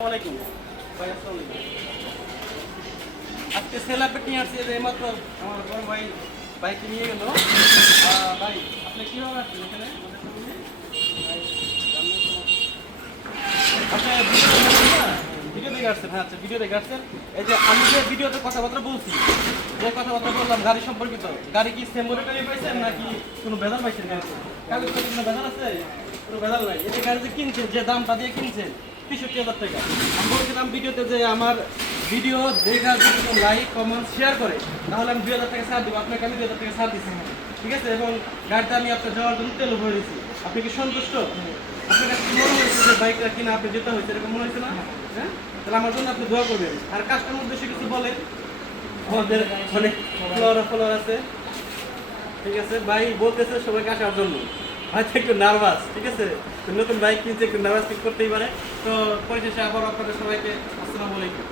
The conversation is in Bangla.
আসসালামাইকুম ভাই। আসসালামু আলাইকুম। আজকে সেলাপেট নিয়ে আসছি যে এইমাত্র আমার বড় ভাই বাইকে নিয়ে গেল। ভাই আপনি কীভাবে আসছেন এখানে আমাদের সামনে? আপনি ভিডিও দেখে আসছেন? হ্যাঁ, আচ্ছা, ভিডিও দেখে আসছেন। এই যে আমি যে ভিডিওতে কথাবার্তা বলছি, যে কথাবার্তা বললাম গাড়ি সম্পর্কিত, গাড়ি কি সেম গাড়ি পাইছেন নাকি কোনো ভেজাল পাইছেন? গাড়িতে কাগজপত্র কোনো ভেজাল আছে? কোনো ভেজাল নাই। এই যে গাড়ি যে কিনছেন, যে দামটা দিয়ে কিনছেন ৬৩,০০০ টাকা। আমি বলছিলাম ভিডিওতে যে আমার ভিডিও দেখা যদি লাইক কমেন্ট শেয়ার করে তাহলে আমি ২,০০০ টাকা ছাড় দেবো। আপনাকে আমি ২,০০০ টাকা ছাড় দিচ্ছি, ঠিক আছে? এবং গাড়িতে আমি আপনার যাওয়ার জন্য তেল ভরে দিচ্ছি। আপনি কি সন্তুষ্ট? আপনার কাছে কি মনে হয়েছে যে বাইকটা কিনা আপনি যেতে হয়েছে, এরকম মনে হয়েছে না? হ্যাঁ, তাহলে আমার জন্য আপনি দোয়া করবেন। আর কাস্টমার উদ্দেশ্যে কিছু বলেন, আমাদের অনেক ফলোয়ার আছে, ঠিক আছে? ভাই বলতেছে সবাইকে আসার জন্য। হয়তো একটু নার্ভাস, ঠিক আছে? তো নতুন বাইক কিনছে, একটু নার্ভাস ফিল করতেই পারে। তো পরিশেষে আবার আপনাদের সবাইকে আসসালামু আলাইকুম।